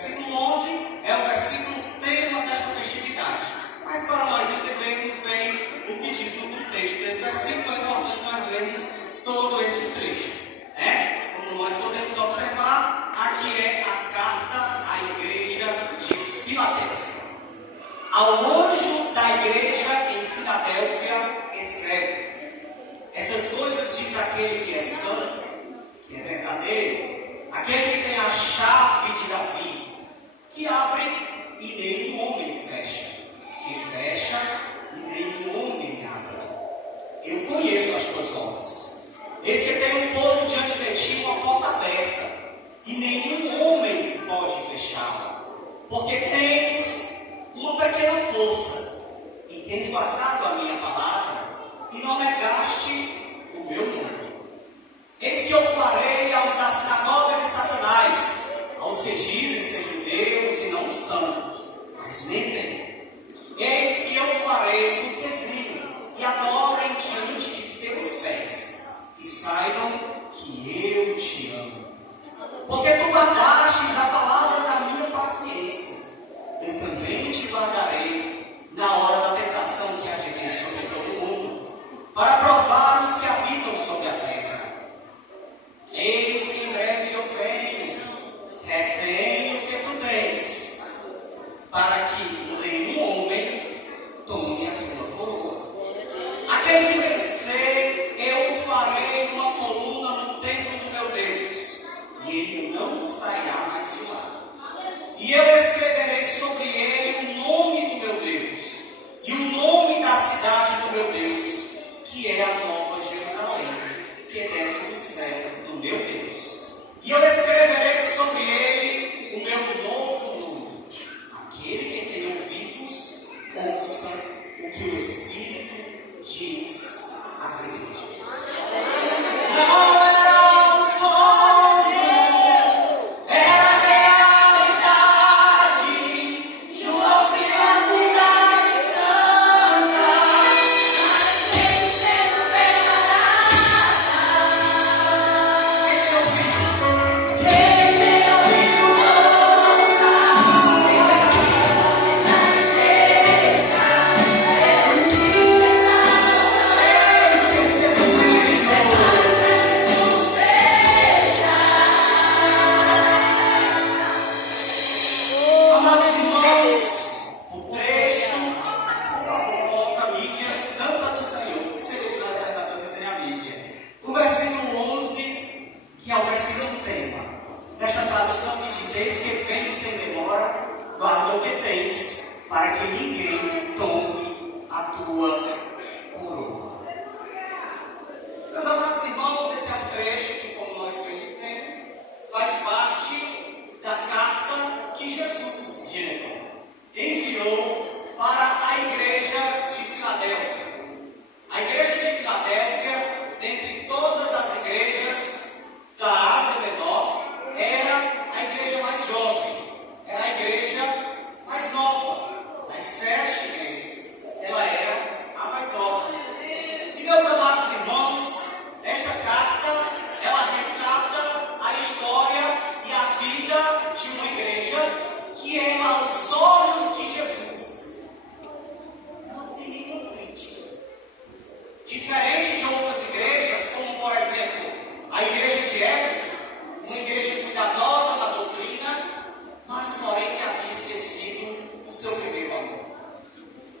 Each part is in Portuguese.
versículo 11 é o versículo tema desta festividade. Mas para nós entendermos bem o que diz no contexto desse versículo, é importante nós lermos todo esse trecho. Como nós podemos observar, aqui é a carta à igreja de Filadélfia. Ao anjo da igreja em Filadélfia escreve: essas coisas diz aquele que é santo, que é verdadeiro, aquele que tem a chave de Davi, que abre e nenhum homem fecha, que fecha e nenhum homem abre. Eu conheço as tuas obras. Eis que tenho posto diante de ti uma porta aberta, e nenhum homem pode fechá-la, porque tens uma pequena força, e tens guardado a minha palavra, e não negaste o meu nome. Eis que eu farei aos da sinagoga de Satanás, aos que dizem ser judeus e não são, mas mentem. Eis que eu farei do que vi, e adorem diante de teus pés, e saibam que eu te amo. Porque tu guardastes a palavra da minha paciência, eu também te guardarei na hora da tentação que há de vir sobre todo mundo, para provar os que habitam sobre a terra. Eis que em breve eu venho, retém o que tu tens, para que nenhum homem tome a tua coroa. Aquele que vencer, eu o farei uma coluna no templo do meu Deus, e ele não sairá mais de lá. E eu escreverei sobre ele o nome do meu Deus, e o nome da cidade do meu Deus, que é a nova Jerusalém, que desce do céu do meu Deus. E eu escreverei sobre ele o meu novo nome. Aquele que tem ouvidos, ouça o que o Espírito diz às igrejas. Não era um sonho, era realidade, João viu a cidade santa, tem sendo preparada. Quem tem ouvidos, ouça o que o Espírito diz às igrejas. Cristo está esquecendo amados irmãos, o trecho, por favor, coloca a mídia santa do Senhor, que seria o que nós tratamos sem a mídia. O versículo 11, que é o versículo tema desta tradução, que diz: eis que venho sem demora, guarda o que tens, para que ninguém tome a tua coroa. Meus amados irmãos, esse é um trecho que, como nós bem dissemos, faz parte da carta que Jesus, diretor, enviou para a igreja de Filadélfia. A igreja de Filadélfia, dentre todas as igrejas da Ásia Menor, era a igreja mais jovem, era a igreja mais nova. Das 7 igrejas, ela era a mais nova. E meus amados irmãos, esta carta, ela retrata a história e a vida de uma igreja que é, aos olhos de Jesus, não tem nenhuma crítica. Diferente de outras igrejas, como por exemplo, a igreja de Éfeso, uma igreja cuidadosa na doutrina, mas porém que havia esquecido o seu primeiro amor.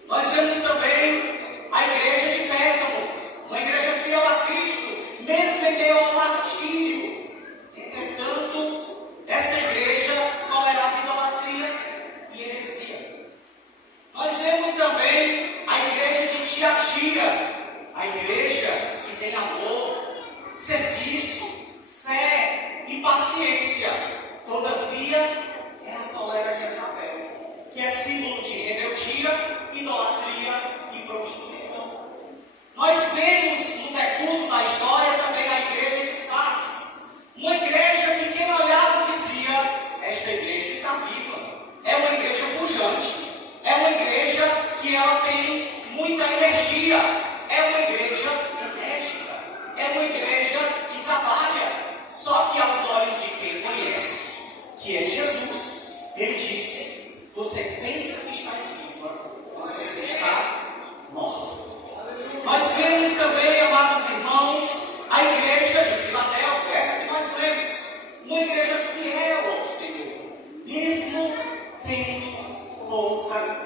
Nós vemos também a igreja de Pérgamo, uma igreja fiel a Cristo, mesmo em meio ao martírio. Entretanto, esta igreja tolerava idolatria e heresia. Nós vemos também a igreja de Tiatira, a igreja que tem amor, serviço, fé e paciência. Todavia, ela tolera Jezabel, que é símbolo de rebeldia, idolatria e prostituição. Nós vemos no decurso da história também a igreja de Sardes, uma igreja que quem olhava dizia: esta igreja está viva, é uma igreja pujante, é uma igreja que ela tem muita energia, é uma igreja enérgica, é uma igreja que trabalha, só que aos olhos de quem conhece, que é Jesus. Você pensa que está viva, mas você está morta. Nós vemos também, amados irmãos, a igreja de Filadélfia, essa que nós lemos, uma igreja fiel ao Senhor, mesmo tendo pouca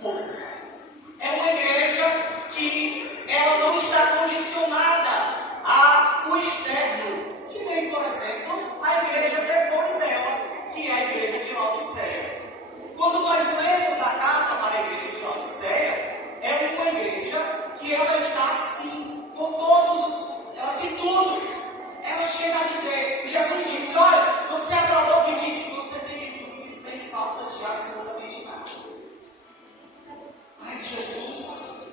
força. É uma igreja que ela não está condicionada ao externo, que nem, por exemplo, a igreja depois dela, que é a igreja de Laodiceia. Quando nós lemos a carta para a igreja de Laodiceia, é uma igreja que ela está assim, com todos os... ela tem tudo. Ela chega a dizer, Jesus disse, olha, você abre a boca e diz que você tem tudo, que não tem falta de absolutamente nada. Mas Jesus,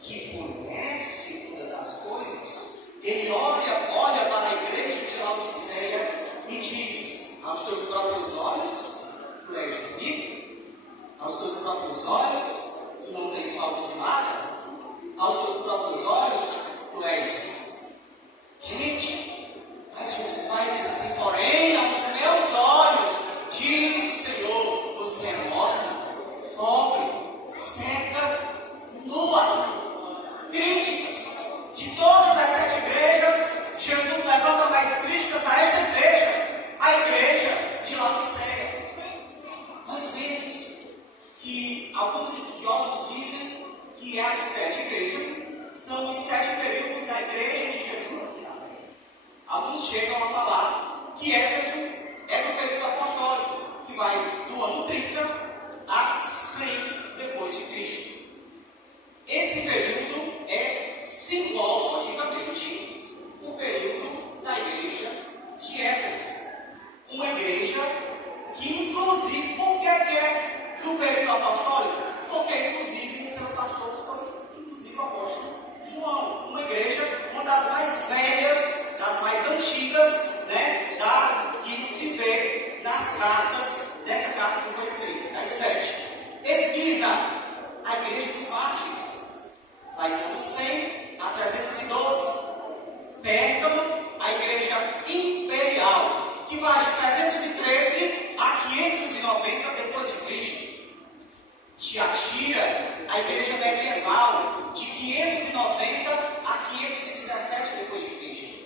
que conhece todas as coisas, ele olha para a igreja de Laodiceia e diz, aos teus próprios olhos, tu és rico, aos teus próprios olhos, tu não tens falta de nada, aos teus próprios olhos, tu és quente. Mas Jesus vai dizer assim, porém, aos meus olhos, diz o Senhor, você é morna, pobre, seca e nua. Críticas de todas as 7 igrejas, Jesus levanta mais críticas a esta igreja, a igreja de Laodiceia. Nós vemos que alguns estudiosos dizem que as 7 igrejas são os 7 períodos da igreja de Jesus aqui na terra. Alguns chegam a falar que Éfeso é do período apostólico, que vai do ano 30 a 100 depois de Cristo. Esse período é simbologicamente o período da igreja de Éfeso. Uma igreja que, inclusive, por que é do período apostólico? Porque, inclusive, seus pastores foram, inclusive, o apóstolo João. Uma igreja, uma das mais velhas, das mais antigas, né, que se vê nas cartas, dessa carta que foi escrita, das 7. Esmirna, a igreja dos mártires, vai do ano 100 a 312. Pérgamo, a igreja imperial, que vai de 313 a 590 depois de Cristo. Tiatira, a igreja medieval, de 590 a 517 depois de Cristo.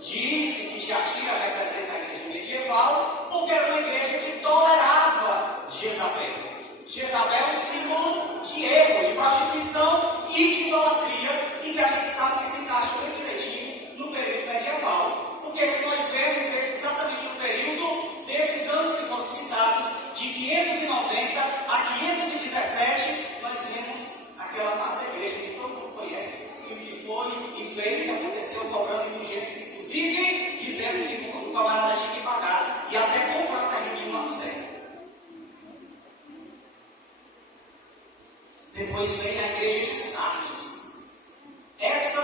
Diz-se que Tiatira representa a igreja medieval porque era uma igreja que tolerava Jezabel. Jezabel é um símbolo de erro, de prostituição e de idolatria, e que a gente sabe que se encaixa bem direitinho no período medieval. Porque se nós vemos exatamente no período desses anos que foram citados, de 590 a 517, nós vemos aquela amada igreja que todo mundo conhece, e o que foi e fez e aconteceu cobrando indulgências, inclusive dizendo que o camarada tinha que pagar e até comprar a terra lá no céu. Depois vem a igreja de Sardes. Essa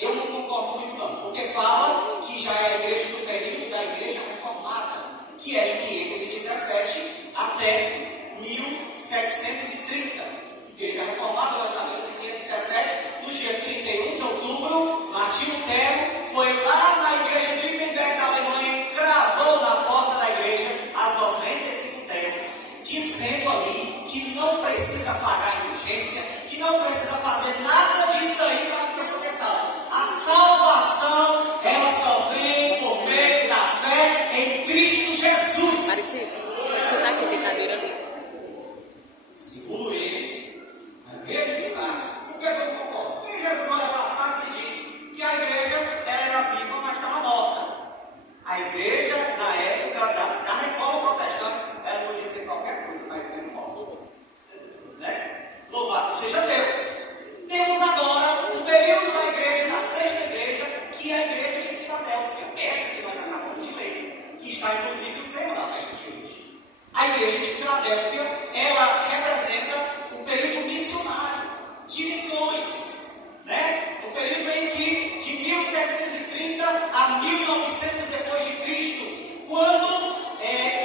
eu não concordo muito não, porque fala que já é a igreja do período da igreja reformada, que é de 517 até 1730. Igreja reformada, nós sabemos, em 517, no dia 31 de outubro, Martinho Lutero foi lá na igreja de Wittenberg, da Alemanha, e cravou na porta da igreja as 95 teses, dizendo ali que não precisa pagar a indulgência, que não precisa fazer nada disso daí para a pessoa ter salvo. A salvação, ela só vem por meio da fé em Cristo Jesus. Você está aqui deitadura ali. Segundo eles, a igreja de Sardes, por que eu não concordo? Porque Jesus olha para Sardes e diz que a igreja ela era viva, mas estava morta. A igreja, na época da reforma protestante, ela podia ser qualquer coisa, mas mesmo morta. Né? Louvado seja Deus. Temos agora o período da igreja, da 6ª igreja, que é a igreja de Filadélfia. Essa que nós acabamos de ler, que está inclusive no tema da festa de hoje. A igreja de Filadélfia, ela representa o período missionário, de missões, né? O período em que, de 1730 a 1900 depois de Cristo, quando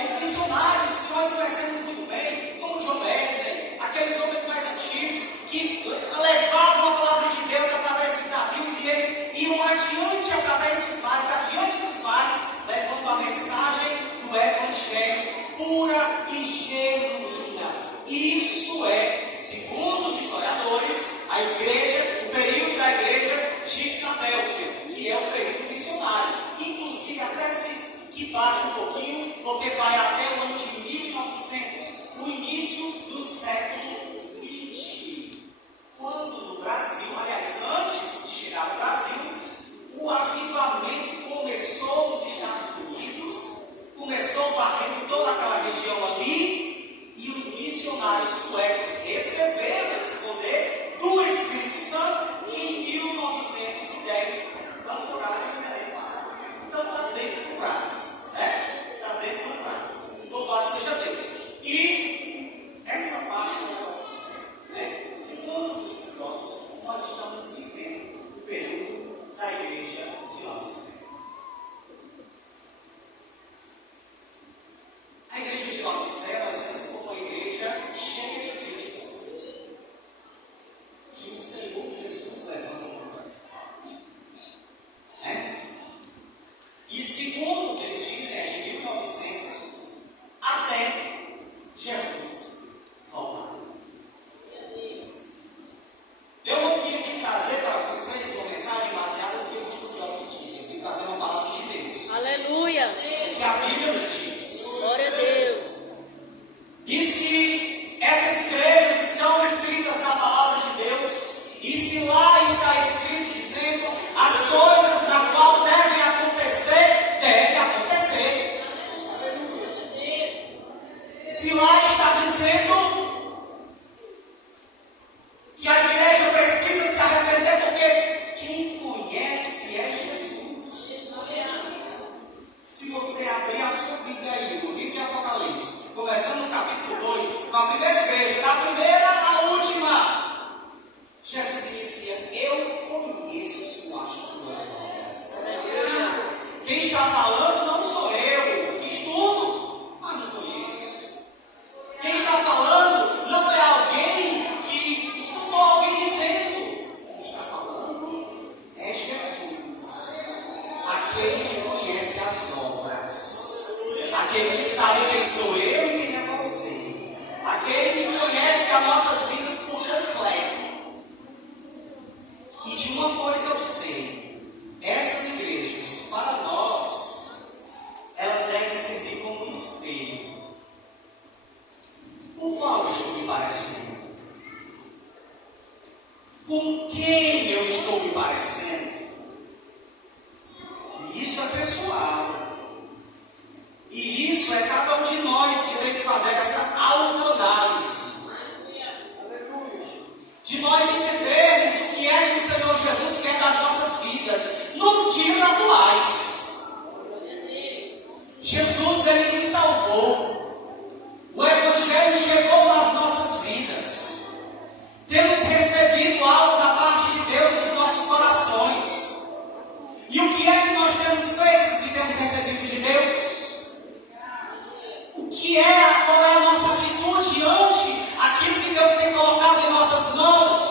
os missionários que nós conhecemos muito bem, como John Wesley, aqueles homens mais antigos, que levavam a palavra de Deus através dos navios, e eles iam adiante através dos mares, adiante dos mares, levando a mensagem do Evangelho pura e genuína. Isso é, segundo os historiadores, a igreja, o período da igreja de Filadélfia, que é o período missionário. Inclusive, até que bate um pouquinho, porque vai até o ano de 1900, o início do século XX. Quando no Brasil, aliás, antes de chegar no Brasil, o avivamento começou nos Estados Unidos, começou varrendo toda aquela região ali, e os missionários suecos receberam esse poder do Espírito Santo em 1910. Vamos orar aí, então está dentro do prazo, né? Está dentro do prazo. Louvado seja Deus. E essa parte do negócio sério, né? Segundo os estudiosos, nós estamos vivendo o período da igreja de Laodiceia. A igreja de Laodiceia nós vemos como uma igreja cheia de críticas que o Senhor Jesus levanta contra ela. E segundo o que eles dizem, é de 1900 até Jesus voltar. Eu não vim aqui trazer para vocês uma mensagem baseada no que os estudiosos dizem. Eu vim trazer uma palavra de Deus. Aleluia. O que a Bíblia nos diz. Glória a Deus. E se essas igrejas estão escritas na palavra de Deus, e se lá está escrito dizendo as coisas na qual devem acontecer, deve acontecer. Se lá está dizendo que a igreja precisa se arrepender, porque quem conhece é Jesus. Se você abrir a sua Bíblia aí, no livro de Apocalipse, começando no capítulo 2, com a primeira igreja, da primeira à última, Jesus inicia: eu conheço as tuas obras. Quem está falando não sou eu, que estudo, mas não conheço. Quem está falando não é alguém que escutou alguém dizendo. Quem está falando é Jesus, aquele que conhece as obras, aquele que sabe quem sou eu e quem é você, aquele que conhece as nossas vidas por completo. E de uma coisa eu sei: essas igrejas, para nós, elas devem servir como um espelho. Com qual eu estou me parecendo? Com quem eu estou me parecendo? E isso é pessoal. E isso é cada um de nós que tem que fazer essa autoanálise. De nós entendermos o que é que o Senhor Jesus quer das nossas vidas nos dias atuais. Jesus, Ele nos salvou. O Evangelho chegou nas nossas vidas. Temos recebido algo da parte de Deus nos nossos corações. E o que é que nós temos feito com o que temos recebido de Deus? Qual é a nossa atitude diante aquilo que Deus tem colocado em nossas mãos?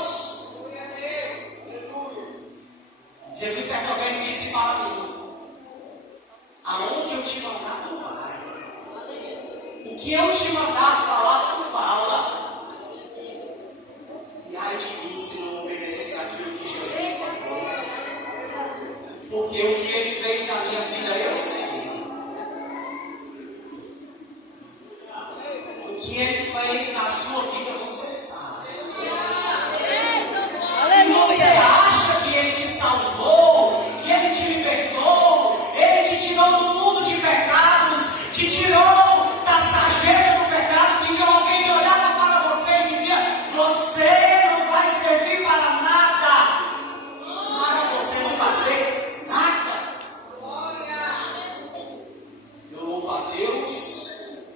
Jesus certa vez disse para mim: aonde eu te mandar, tu vai. O que eu te mandar falar, tu fala. E ai de mim se não obedecer aquilo que Jesus falou. Porque o que Ele fez na minha vida eu sei. O que Ele fez na sua vida você sabe. E você acha que Ele te salvou, que Ele te libertou, Ele te tirou do mundo de pecados, te tirou da sarjeta do pecado, que alguém que olhava para você e dizia: você não vai servir para nada, para você não fazer nada. Eu louvo a Deus,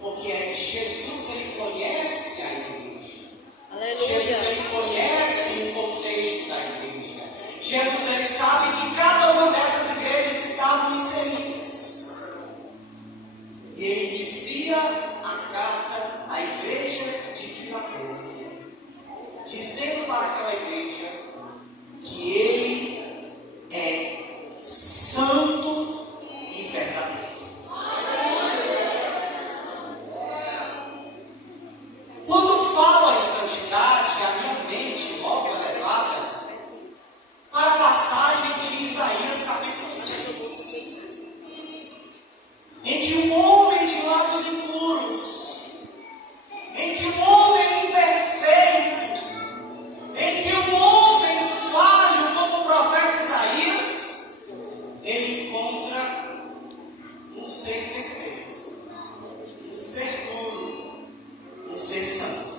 porque Jesus, Ele conhece a igreja. um ser santo.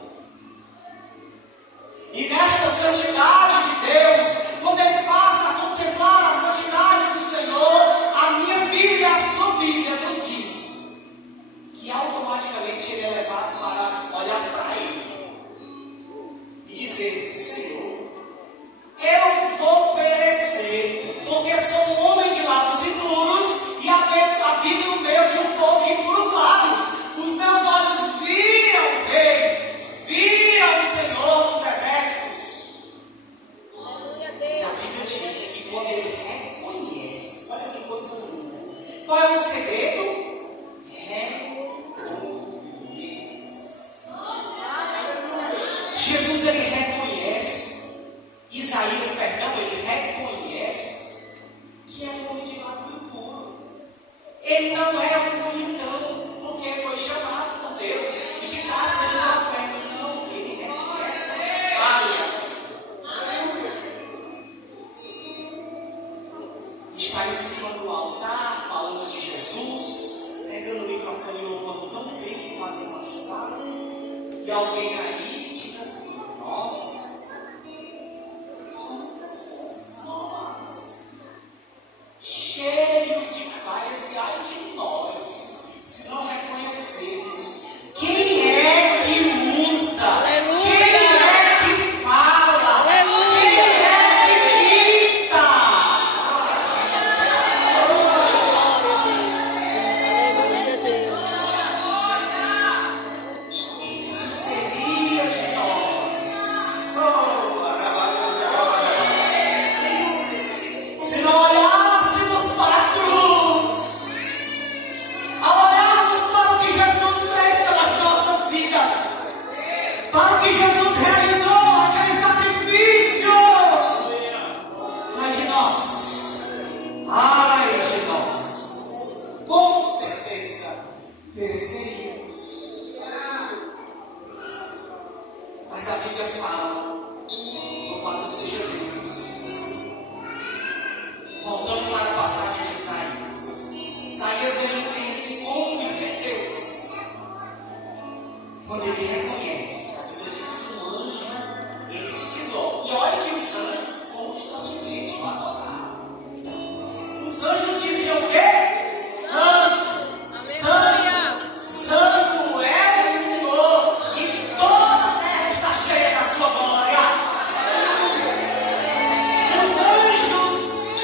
E nesta santidade de Deus, quando ele passa a contemplar a santidade do Senhor, a minha Bíblia e a sua Bíblia nos diz que automaticamente ele é levado para olhar para ele e dizer: Senhor, eu vou perecer, porque sou um homem de lábios impuros e habito no meio de um povo de impuros lábios. Os meus olhos viram o Rei, viram o Senhor dos exércitos. E a Bíblia diz que quando ele reconhece, olha que coisa linda. Qual é o segredo? Reconhece. Jesus, ele reconhece. Isaías, perdão, ele reconhece que é um homem de lábio impuro. Ele não é um bonitão porque foi chamado por Deus e que está sendo profeta. Não, ele reconhece a falha. Está em cima do altar falando de Jesus, pegando o microfone e louvando tão bem como as irmãs fazem. E alguém aí diz assim: nós somos pessoas normais, cheios de falhas, e ai de nós, se não reconhecermos quem é que usa, quem é que fala, quem é que dita. Que seria de nós se não olhássemos para a cruz, ao olharmos para o que Jesus fez pelas nossas vidas, para o que Jesus realizou, aquele sacrifício. Ai de nós, com certeza pereceríamos. Mas a Bíblia fala, louvado seja Deus. Voltando para a passagem de Isaías. Isaías, ele tem esse como viver Deus. Quando ele reconhece, a Bíblia diz que um anjo, ele se desloca. E olha que os anjos constantemente o adoravam. Os anjos diziam o quê? Santo, santo, santo é o Senhor, e toda a terra está cheia da sua glória. Os anjos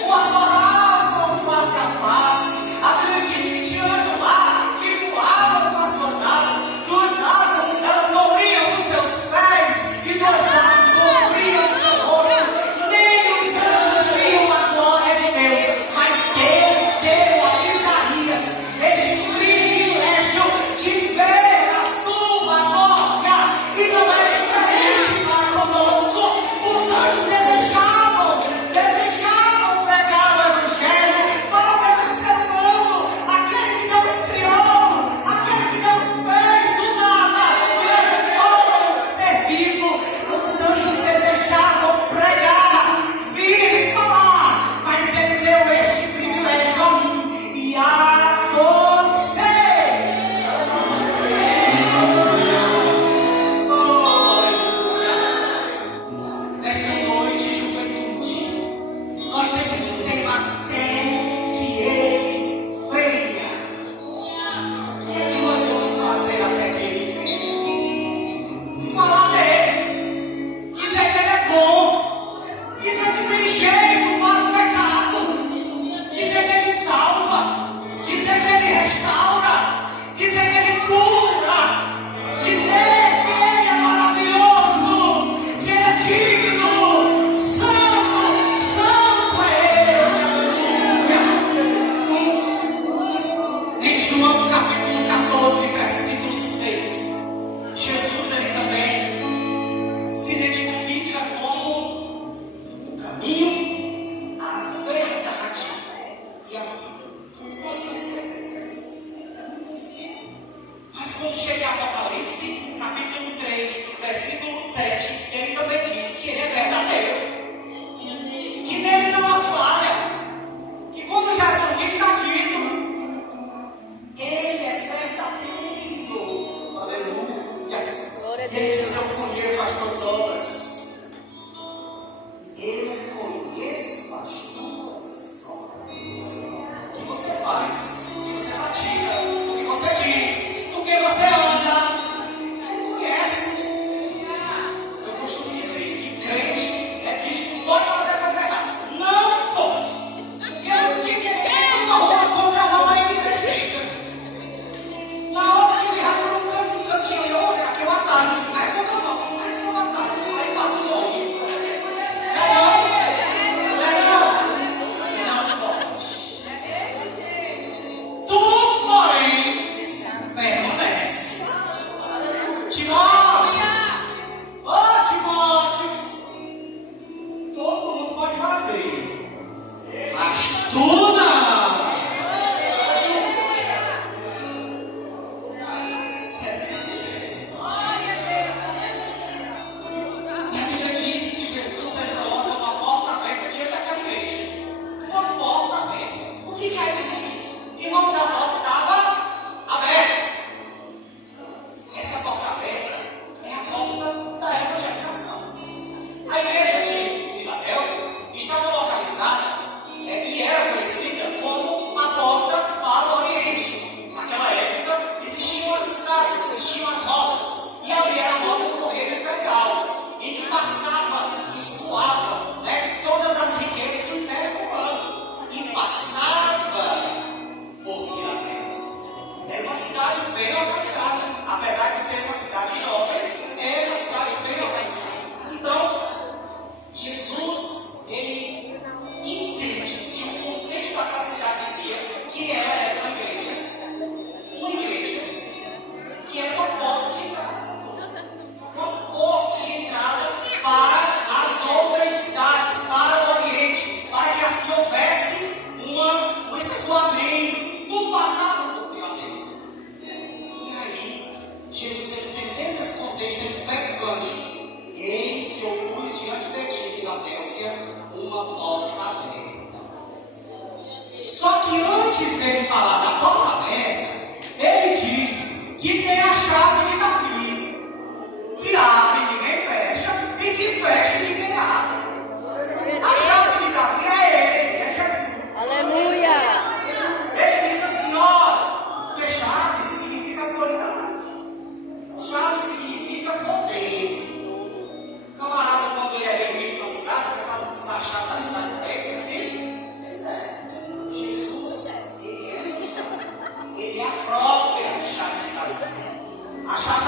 o adoravam face a face. A Bíblia diz que tinha anjo lá que voava com as suas asas. Duas asas, elas cobriam os seus pés, e duas asas cobriam o seu rosto. Nem os anjos viam a glória de Deus, mas Deus deu a Isaías este privilégio de ver a sua glória. E não é diferente para conosco. Os anjos desejavam pregar o Evangelho para ver o ser humano, aquele que Deus criou, aquele que Deus fez do nada e levantou um ser vivo. Os anjos desejavam pregar, vir e falar, mas Ele deu este privilégio a mim e a você. Oh, aleluia! Nesta noite, juventude, nós temos um tema: até que Ele venha. O que é que nós vamos fazer até que Ele venha? Falar dele, dizer que Ele é bom, dizer que tem jeito para o pecado, dizer que Ele salva, dizer que Ele restaura, dizer que Ele cura, dizer que Ele é maravilhoso, que Ele é digno. Santo, santo é Ele. Aleluia. Em João capítulo 14, versículo 6, Jesus, ele também se identifica como o caminho, a verdade e a vida. Os nós conhecemos esse versículo, é muito conhecido. Mas quando chega em Apocalipse, capítulo 3, versículo 7, ele também diz que ele é verdadeiro, que nele não há falha, que quando Jesus diz, está dito, ele é verdadeiro. Aleluia. E ele diz: eu conheço as tuas obras. Eu conheço as tuas obras. O que você faz, o que você pratica, o que você diz, o que você anda. Ele conhece. Eu costumo dizer que crente é bicho que pode fazer coisa errada. Não pode. Porque eu não tinha que meter uma rua contra a mão aí me desliga. Na hora que eu errar por um cantinho, eu olhar aqui, eu atalho, assim, vai contra a mão. Aí só um atalho, aí passa os olhos. Não pode. Tu, porém, permanece. Timóteo, ô Timóteo, todo mundo pode fazer, mas tu não. E a Bíblia diz que Jesus coloca uma porta aberta diante daquela igreja. Uma porta aberta. O que quer dizer isso? Irmãos, a porta estava aberta. Essa porta aberta é a porta da evangelização. A igreja de Filadélfia estava localizada e era conhecida como a porta para o Oriente. Naquela época existiam as estradas, existiam as rotas. E ali era a rota do correio imperial, em que passava, escoava, todas as riquezas do Império Romano. E passava por Filadélfia. Era uma cidade bem organizada, apesar de ser uma cidade jovem, era uma cidade bem organizada. Então, Jesus, ele entende que o contexto daquela cidade dizia que ela era uma igreja que era uma porta de entrada, para as outras cidades, para o Oriente, para que assim houvesse um escoamento. Tudo passava por Filadélfia. E aí, Jesus, entendendo esse contexto, ele pega o gancho. Eis que eu pus diante de ti, Filadélfia, uma porta aberta. Só que antes dele falar da porta aberta, ele diz que tem a chave de Davi, que abre e ninguém fecha, e que fecha e ninguém abre. A chave de Davi é ele, é Jesus. Aleluia! Ele diz assim: olha, que chave significa autoridade. Chave significa poder. O camarada, quando ele é bem visto na cidade, pensava na chave da cidade pega assim. Pois é. Jesus, ele é essa chave. Ele é a própria chave de Davi. A chave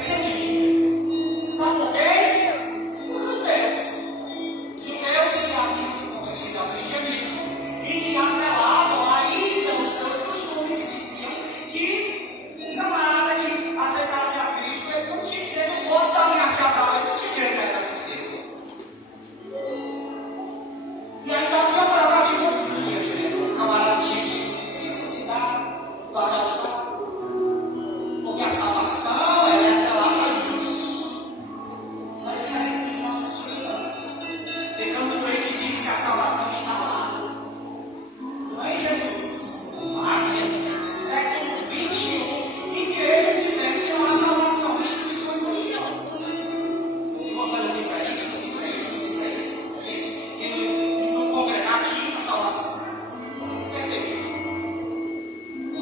perseguida. Sabe por quê? Os judeus. Judeus que haviam se convertido ao cristianismo e que atrelavam ainda os seus costumes e diziam que o camarada que aceitasse a Cristo, ele não tinha, se ele não fosse da minha casa, ele não tinha direito à herança de Deus. E ainda havia uma prerrogativa, Juliano. O camarada tinha que se circuncidar, guardar o sábado. Porque a salvação, ela é atrelada a isso. Não é diferente dos nossos cristãos. Tem canto por aí que diz que a salvação está lá. Não é em Jesus. Mas no século XXI, igrejas dizendo que não há salvação em instituições religiosas. Se você não fizer isso, não fizer isso, não fizer isso, não fizer isso, e não congregar aqui a salvação, perdeu.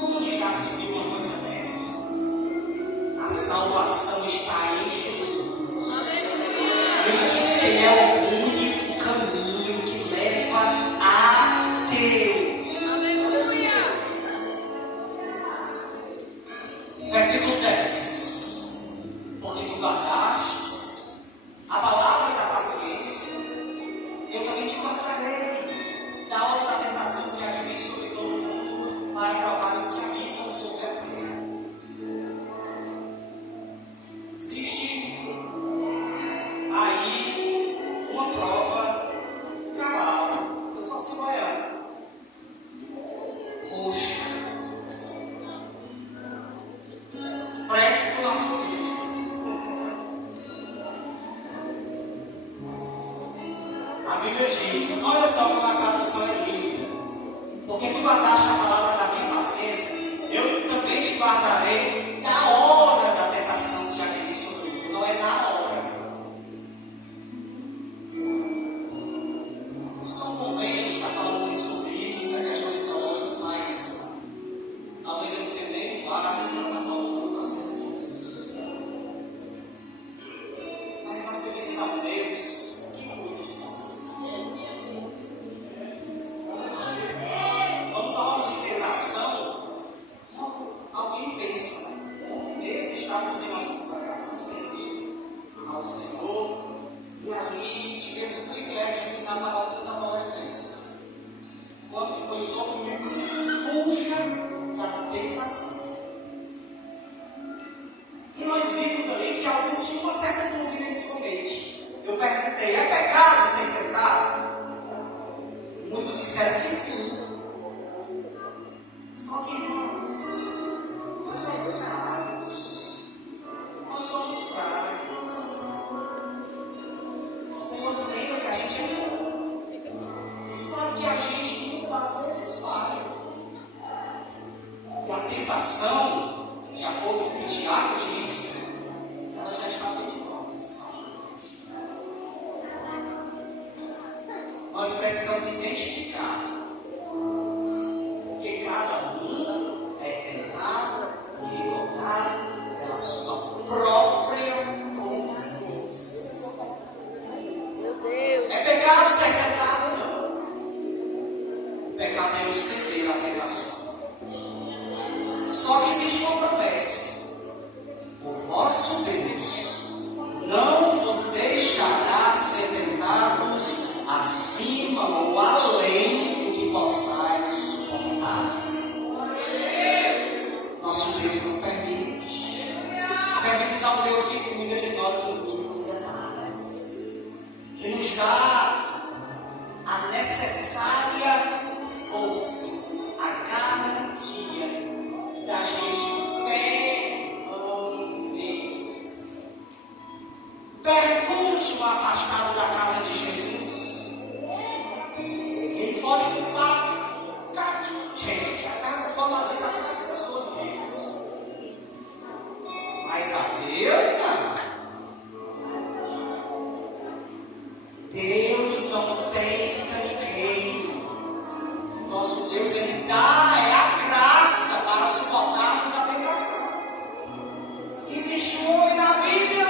Onde já se viu uma coisa dessa? A salvação está em Jesus. Ele diz que Ele é o único caminho que leva a Deus. Versículo 10. Porque tu guardastes a palavra da paciência, eu também te guardarei da hora da tentação que há de vir sobre todo mundo, para provar os que habitam sobre a terra. Existe aí uma prova cabal. Eu só sei qual é. Roxa. Pregue para o nosso político. A Bíblia diz, olha só como a tradução é linda. Porque tu guardaste a palavra da minha paciência, eu também te guardarei da hora da tentação que há de vir sobre mim. Não é na hora. Isso não convém estar falando muito sobre isso, essas questões teológicas, mas talvez eu entendendo mais, não está falando muito acerca disso. Mas nós servimos a um Deus que cuida de nós. Quando falamos em tentação, alguém pensa, ontem mesmo estávamos em nossa congregação servindo ao Senhor, e ali tivemos o privilégio de ensinar a palavra para os adolescentes. Quando foi sobre o fuja da tentação. E nós vimos ali que alguns tinham uma certa dúvida nesse momento. Eu perguntei, é pecado ser tentado? Muitos disseram que sim. Só que, irmãos, nós somos fracos. Nós somos fracos. O Senhor não lembra que a gente é bom. E sabe que a gente muitas vezes falha. E a tentação, de acordo com o que Tiago diz, ela já está dentro de nós. Nós precisamos identificar. Porque cada um é tentado e encontrado pela sua própria consciência. Meu Deus. É pecado ser tentado? Não. O pecado é eu ceder à tentação. Só que existe uma promessa. O vosso Deus não vos deixará ser tentados acima ou além do que possais suportar. Nosso Deus não permite. Servimos a um Deus que cuida de nós nos mínimos detalhes, que nos dá a necessária força, a garantia da gente permanecer. Pergunte o afastado da casa de Jesus. Ele pode culpar. Gente, a culpa às vezes é das pessoas mesmo. Mas a Deus não. Deus não tenta ninguém. Nosso Deus, Ele dá a graça para suportarmos a tentação. Existe um homem na Bíblia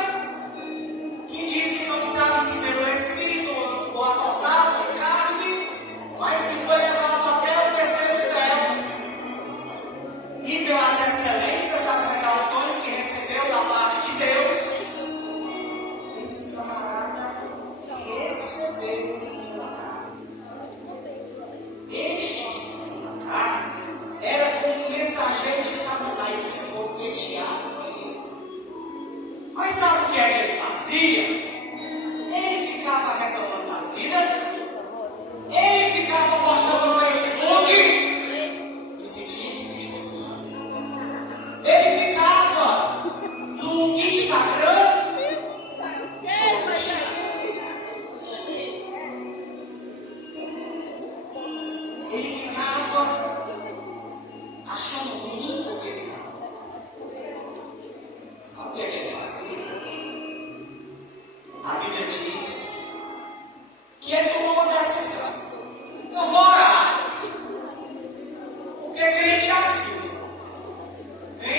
que diz que não sabe se pelo Espírito ou acordado em carne, mas que foi levado até o terceiro céu. E pelas excelências das revelações que recebeu da parte de Deus,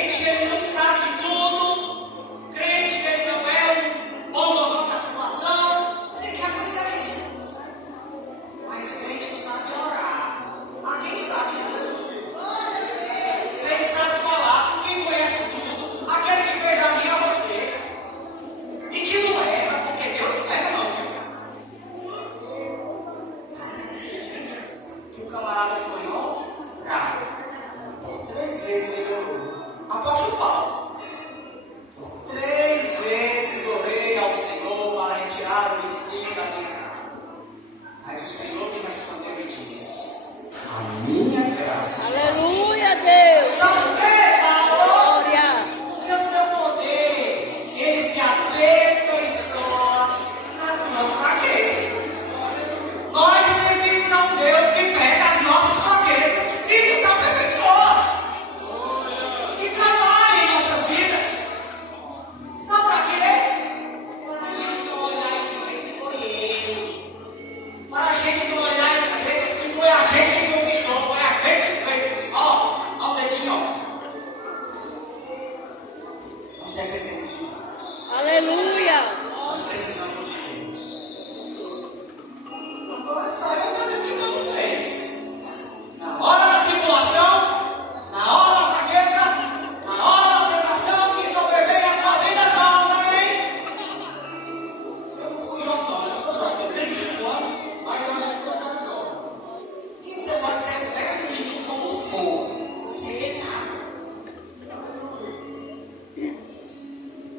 crente, ele não sabe de tudo. Crente, ele não é um bom da situação. Tem que acontecer isso. Mas crente sabe orar. Quem sabe tudo. Crente sabe falar. Quem conhece tudo. Aquele que fez a mim e a você. E que não erra, porque Deus não erra não, viu? Que o camarada foi orar. Por 3 vezes ele orou. Apóstolo Paulo. Por 3 vezes orei ao Senhor para retirar o espinho da minha carne. Mas o Senhor me respondeu e disse: a minha graça. Aleluia, Deus. Sabe por quê, Paulo? Glória. Porque o teu poder, ele se aperfeiçoa na tua fraqueza. Nós servimos a um Deus que pega as nossas fraquezas e nos aperfeiçoa. E trabalha em nossas vidas. Sabe para quê? Para a gente não olhar e dizer que foi ele. Para a gente não olhar e dizer que foi a gente que conquistou, foi a gente que fez. Ó o dedinho, ó. Nós dependemos de Deus. Aleluia. Nós precisamos de Deus. Agora saiba fazer o que não fez. Na hora da tribulação, na hora da fraqueza, na hora da tentação que sobreveio à tua vida, jovem. Eu não fui jovem, não, eu sou jovem, tenho 35 anos, mas eu não fui jovem. E você pode ser velho como for, você é nada.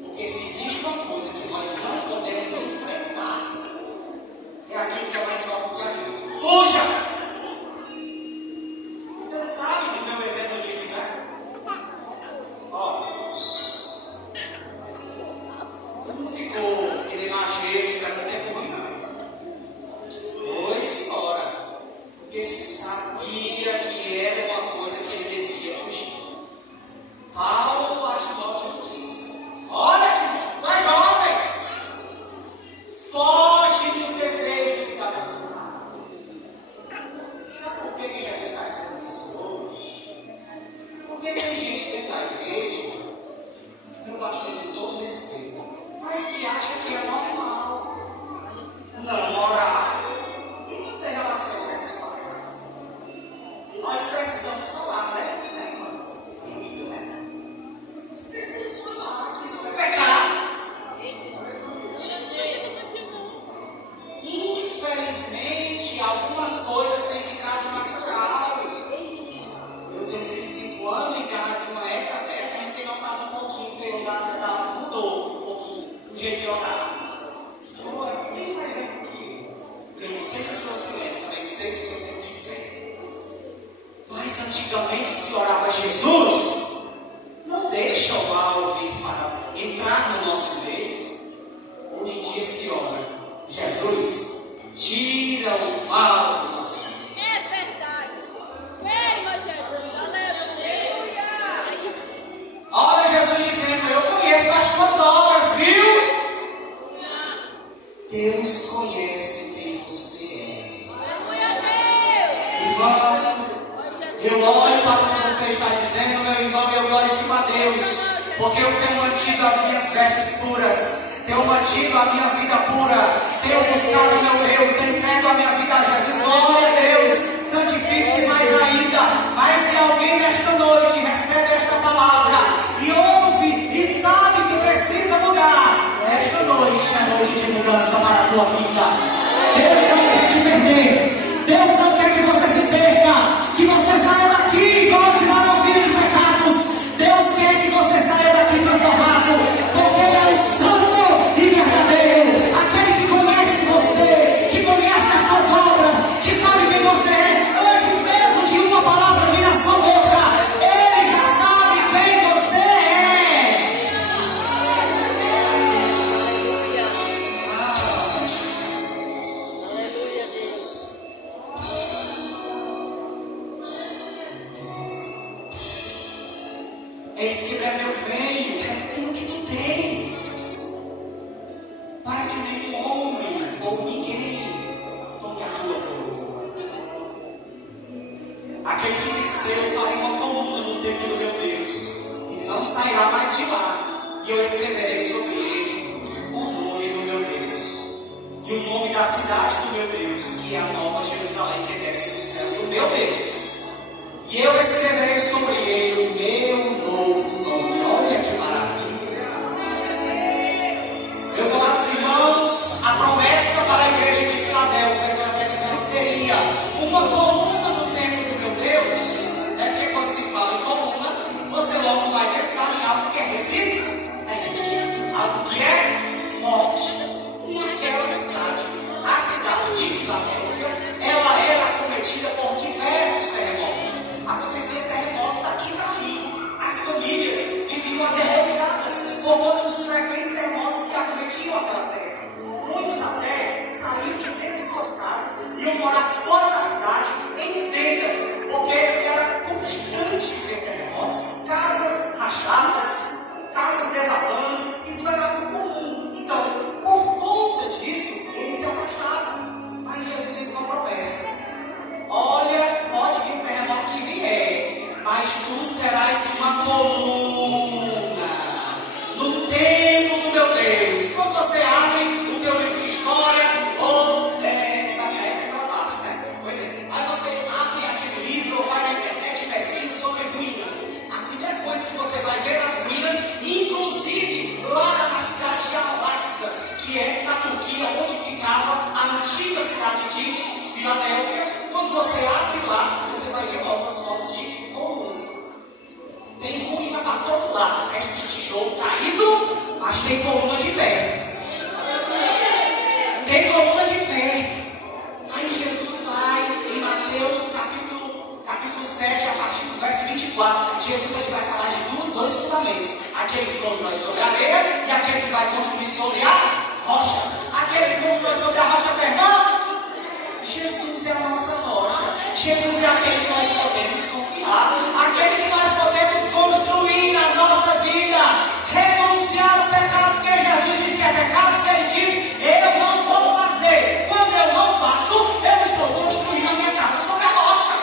Porque se existe uma coisa que nós não podemos enfrentar, é aquilo que é mais forte que a gente. Fuja! Você não sabe viver o exemplo de José? Ó, não ficou querendo ajeiro, esperando até terminar. Foi-se embora. Porque sabia que era uma coisa que ele devia fugir. Paulo a Timóteo diz: olha, Timóteo, tu é jovem. Foge dos desejos da nossa alma. Sabe por que Jesus está dizendo isso hoje? Porque tem gente dentro da igreja, meu pastor com todo respeito, mas que acha que é normal não orar e não ter relações sexuais. Nós precisamos falar, né, irmãos? Nós precisamos falar que isso é pecado. Infelizmente, algumas coisas têm ficado natural. Eu tenho 35 anos e de uma época dessa a gente tem notado um pouquinho que eu mudou um pouquinho o jeito de orar. O senhor é bem mais velho que eu. Eu não sei se o senhor se lembra, também não sei se o senhor tem de fé. Mas antigamente se orava Jesus. Não deixa o mal ouvir para entrar no nosso meio. Hoje em dia se ora: Jesus, tira o mal do nosso meio. É verdade. Mesmo Jesus. Aleluia. Olha Jesus dizendo: eu conheço as tuas obras, viu? Deus conhece quem você é. Irmão, eu olho para o que você está dizendo, meu irmão, e eu glorifico a Deus, porque eu tenho mantido as minhas vestes puras, tenho mantido a minha vida pura, tenho buscado meu Deus, tenho entregue a minha vida a Jesus. Glória a Deus, santifique-se mais ainda. Mas se alguém nesta noite recebe esta palavra e ouve e sabe que precisa mudar, esta noite é noite de mudança para a tua vida. Deus não quer te perder. Deus não quer que você se perca, que você saia daqui e volte lá no fio de pecados. Deus quer que você saia daqui transformado, porque Ele é o santo e verdadeiro, aquele que conhece você, que conhece as suas obras, que sabe quem você é, antes mesmo de uma palavra vir na sua boca. Ele já sabe quem você é. Eis que breve eu venho, retém o que tu tens, para que nenhum homem ou ninguém tome a tua coroa. Aquele que venceu farei uma coluna no templo do meu Deus, e não será mais de lá, e eu escreverei sobre ele o nome do meu Deus, e o nome da cidade do meu Deus, que é a nova Jerusalém que desce do céu do meu Deus. E eu escreverei sobre ele o meu novo nome. Olha que maravilha. Meus amados irmãos, a promessa para a igreja de Filadélfia que ela seria uma coluna no templo do meu Deus. É porque quando se fala em coluna, você logo vai pensar em algo que é resistente, algo que é forte. E aquela cidade, a cidade de Filadélfia, ela era acometida por diversos terremotos. Acontecia terremoto daqui para ali. As famílias viviam aterrorizadas por conta dos frequentes terremotos que acometiam aquela terra. Muitos até saíram de dentro de suas casas e iam morar fora da cidade em tendas, porque era constante ver terremotos, casas rachadas, casas desabando. Isso era algo comum. Então, por conta disso, eles se afastavam. Mas Jesus fez uma promessa: olha, pode vir o terremoto que vier, mas tu serás uma coluna no templo do meu Deus. Quando você abre o teu livro de história, ou da minha época ela passa, né? Pois é, aí você abre aquele livro ou vai na internet e pesquisa sobre ruínas. A primeira coisa que você vai ver nas ruínas, inclusive lá na cidade de Al-Aqsa, que é na Turquia, onde ficava a antiga cidade de Filadélfia. Quando você abre lá, você vai ver algumas fotos de colunas. Tem ruína para todo lado, resto de tijolo caído, mas tem coluna de pé. Tem coluna de pé. Aí Jesus vai em Mateus capítulo 7, a partir do verso 24. Jesus ele vai falar de dois fundamentos: aquele que constrói sobre a areia e aquele que vai construir sobre a rocha. Aquele que constrói sobre a rocha termal. Jesus é a nossa rocha. Jesus é aquele que nós podemos confiar, aquele que nós podemos construir a nossa vida, renunciar ao pecado, porque Jesus diz que é pecado. Se ele diz, eu não vou fazer. Quando eu não faço, eu estou construindo a minha casa sobre a rocha.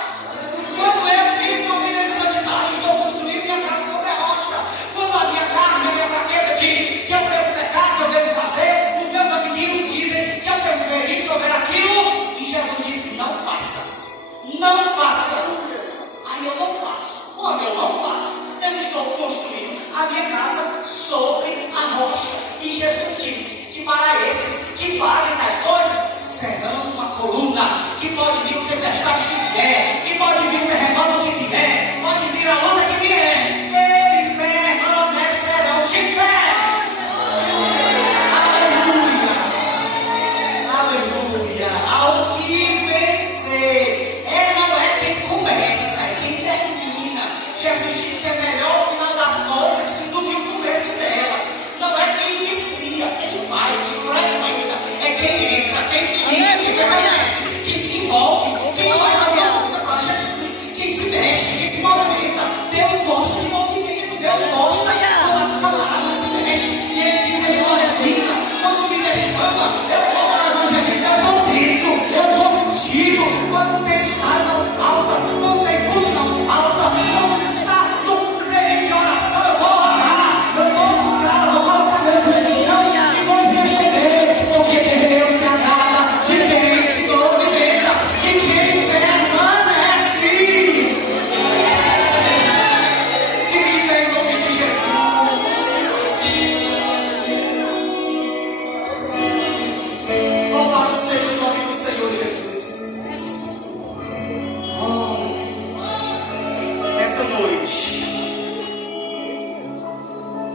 Quando eu vivo uma vida de santidade, eu estou construindo minha casa sobre a rocha. Quando a minha carne, a minha fraqueza diz que eu devo pecar, que eu devo fazer, os meus amiguinhos dizem que eu devo ver isso ou ver aquilo, Jesus diz, não faça. Não faça. Aí eu não faço. Quando eu não faço, eu estou construindo a minha casa sobre a rocha. E Jesus diz que para esses que fazem tais coisas, serão uma coluna, que pode vir o tempestade que vier, que pode vir o terremoto que vier, pode vir a luta que vier, eles permanecerão de pé. Ao que vencer, não é quem começa, é quem termina. Jesus diz que é melhor o final das coisas do que o começo delas. Não é quem inicia, quem vai, quem frequenta, é quem entra, quem fica, quem permanece, quem se envolve, quem faz alguma coisa para Jesus, quem se mexe, quem se movimenta. Deus gosta de movimento, Deus gosta quando a camarada se mexe e ele diz, ele glorifica. Quando me chama, eu vou para o evangelista, eu vou dentro, eu vou contigo. Quando tem ensaio não falta, quando tem culto não falta, quando está no meio de oração eu vou orar, eu vou buscar, eu vou colocar meu joelho no chão e vou receber, porque Deus se agrada de quem se movimenta, de quem permanece. Fique de pé em nome de Jesus. Louvado seja o nome do Senhor Jesus. Essa noite,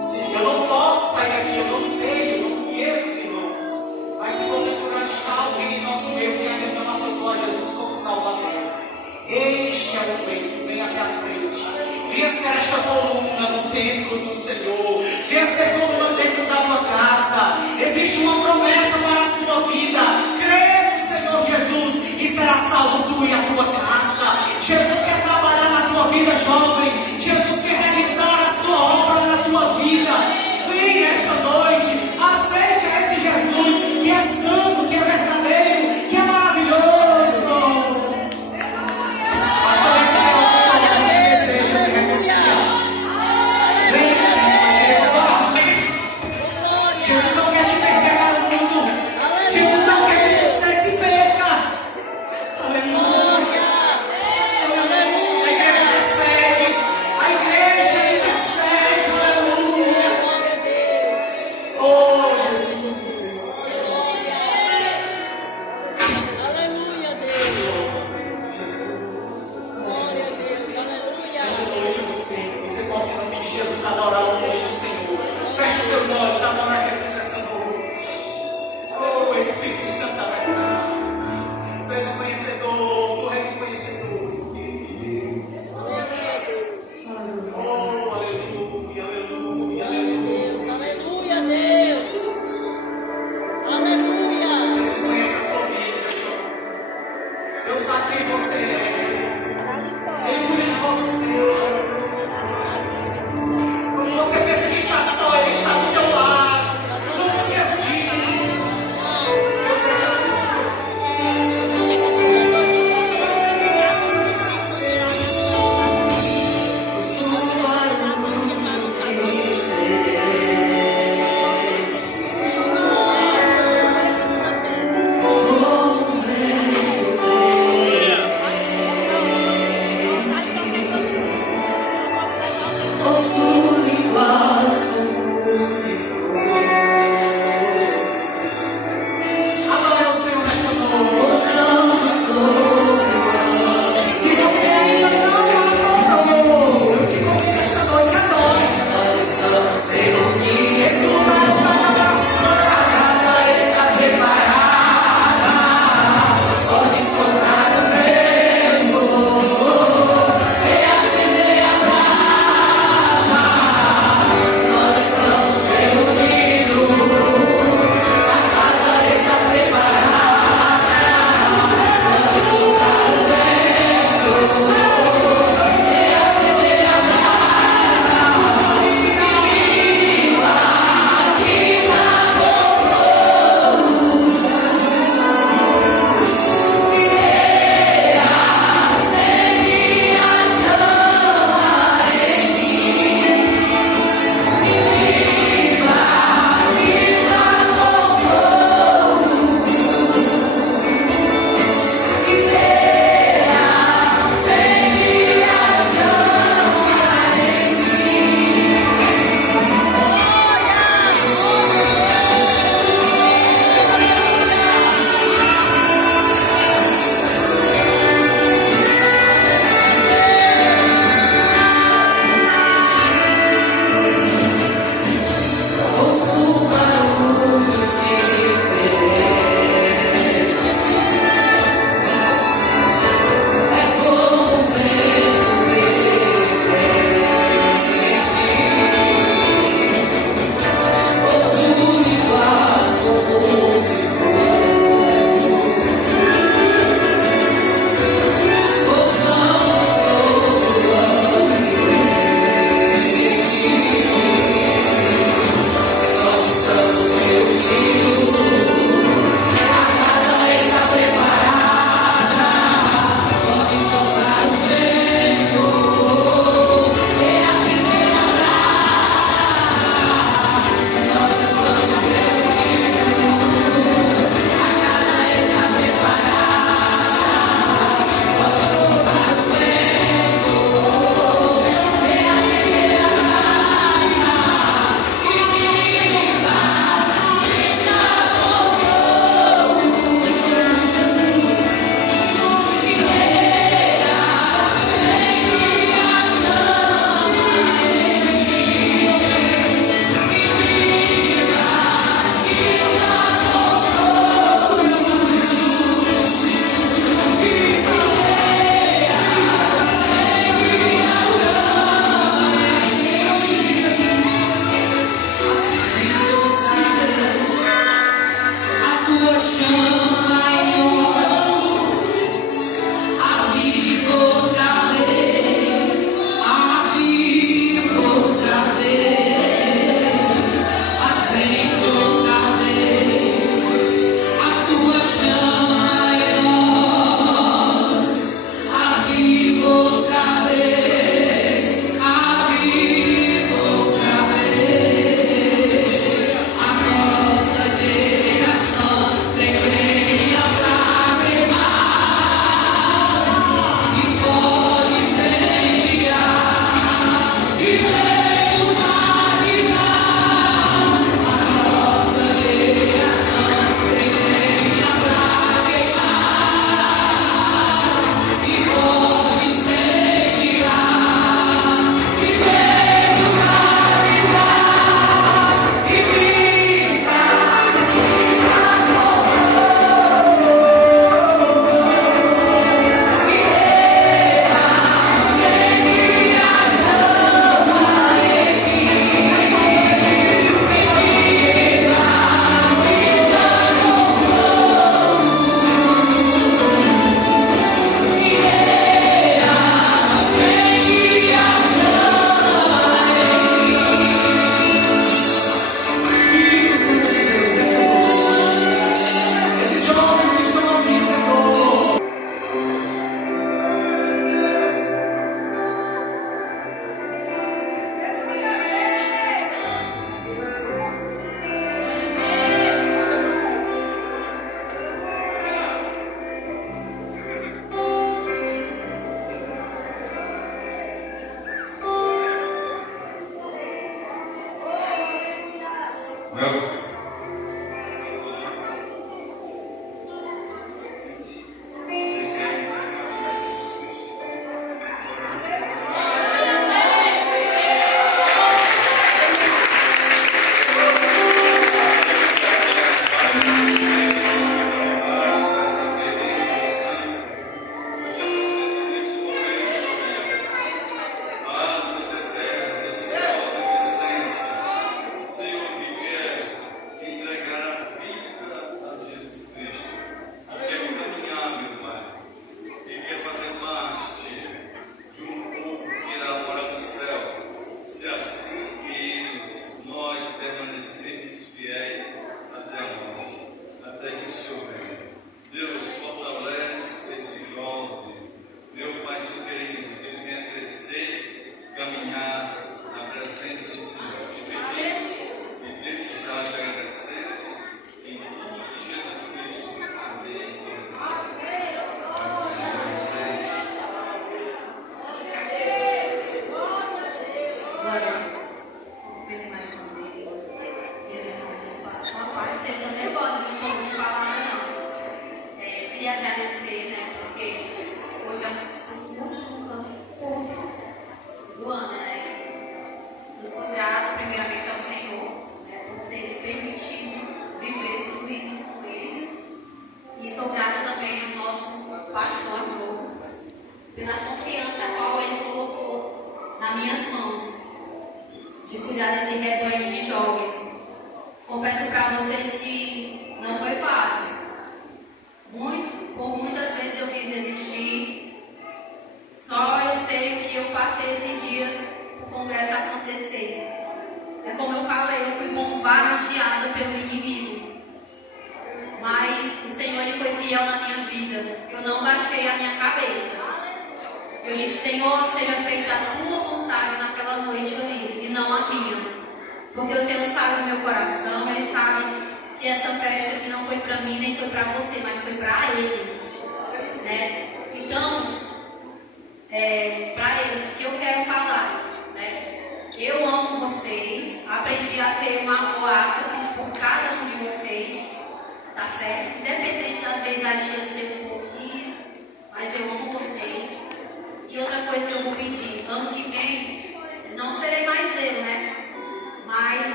sim, eu não posso sair daqui, eu não sei, eu não conheço os irmãos, mas se porventura está alguém em nosso meio que ainda não aceitou a Jesus como Salvador, este é o momento, venha até a frente, venha ser esta coluna no templo do Senhor, venha ser coluna dentro da tua casa. Existe uma promessa para a sua vida, crê no Senhor Jesus e será salvo tu e a tua casa. Jesus quer trabalhar na tua vida, jovem. Jesus quer realizar a sua obra na tua vida. Vem esta noite, aceite esse Jesus que é santo, que é verdadeiro, que é maravilhoso. Mas também se quer seja se reconciliar. Vem. juntos adorar o nome do Senhor. Feche os teus olhos, adora Jesus essa noite. Oh, Espírito Santo da verdade. Tu és o conhecedor, Espírito de Deus. Oh, aleluia, aleluia, aleluia. Deus, aleluia, Deus. Aleluia. Jesus conhece a sua vida, meu jovem. Deus sabe quem você é. Ele cuida de você. Quando você pensa que está só, Ele está do teu lado.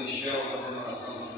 Michel fazendo oração.